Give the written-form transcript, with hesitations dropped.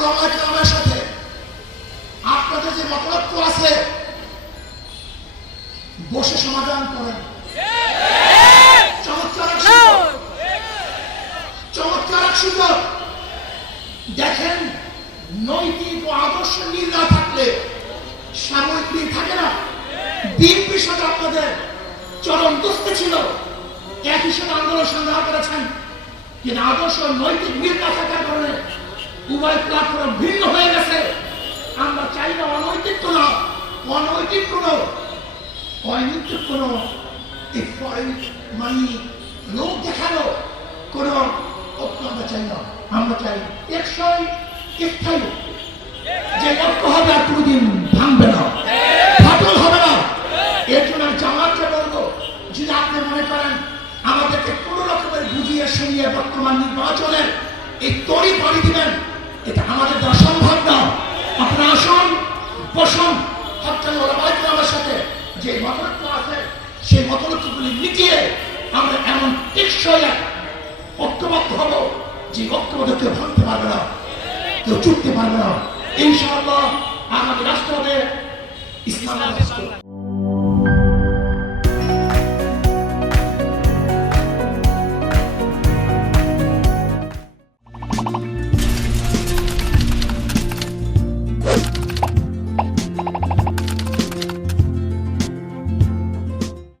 ওলামায়ে কেরামের সাথে আপনাদের যে মতলব আছে বসে সমাধান করেন। চমৎকার এক সুযোগ। দেখেন, নৈতিক ও আদর্শ মিল না থাকলে সাময়িক মিল থাকে না। বিএনপির সাথে আপনাদের চরম দুস্তি ছিল, একই সাথে আন্দোলন সংগ্রাম করেছেন, কিন্তু আদর্শ নৈতিক মিল না থাকার কারণে উভয় প্ল্যাটফর্ম ভিন্ন হয়ে গেছে। আমরা চাই না অনৈতিক কোন লোক দেখানো কোন ঐক্য আমরা চাই না। আমরা চাই টেকসই স্থায়ী যে ঐক্য হবে, আর কোনোদিন ভাঙবে না, ফাটল হবে না। এর জন্য জামাতকে বলবো, যদি আপনি মনে করেন আমাদেরকে কোন রকমের বুঝিয়ে শুনিয়ে বর্তমান নির্বাচনের এই তড়ি পাড়ি দিবেন, এটা আমাদের দ্বারা সম্ভব না। আপনারা আসুন, বসুন, হকানি ওলামায়ে কেরামের সাথে যে মতলব আছে সেই মতলবগুলি মিটিয়ে আমরা এমন টেকসই ঐক্যবদ্ধ হব যে ঐক্যবদ্ধ কেউ ভাঙতে পারবে না, কেউ চুটতে পারবে না। ইনশাআল্লাহ আগামী রাষ্ট্র হবে ইসলামের রাষ্ট্র।